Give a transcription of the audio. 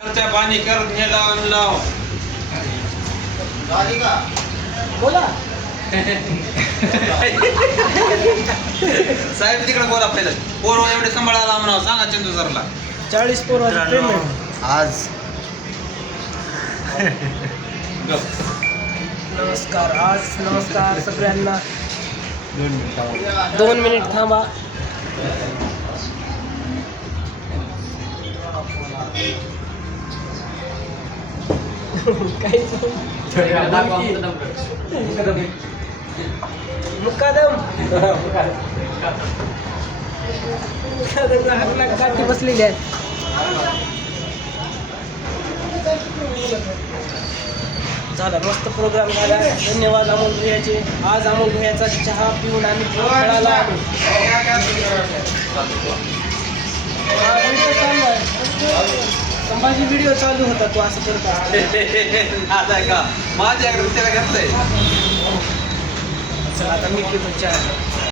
पाणी कर लाव बोला साहेब तिकडे बोला पहिलं पोर एवढे सांभाळायला म्हणा सांगा चंदू सरला 40 पोरांचं पेमेंट आज नमस्कार सगळ्यांना 2 मिनिट थांबा मुकादम गाठी बसलेली आहे झाला मस्त प्रोग्राम झाला धन्यवाद अमोल भैयाचे आज अमोल भैयाचा चहा पिऊन आम्ही खेळायला आलो संभाजी व्हिडिओ चालू होता तो असं करत का माझ्याकडे त्याला घेतलंय चला आता मी पितो चहा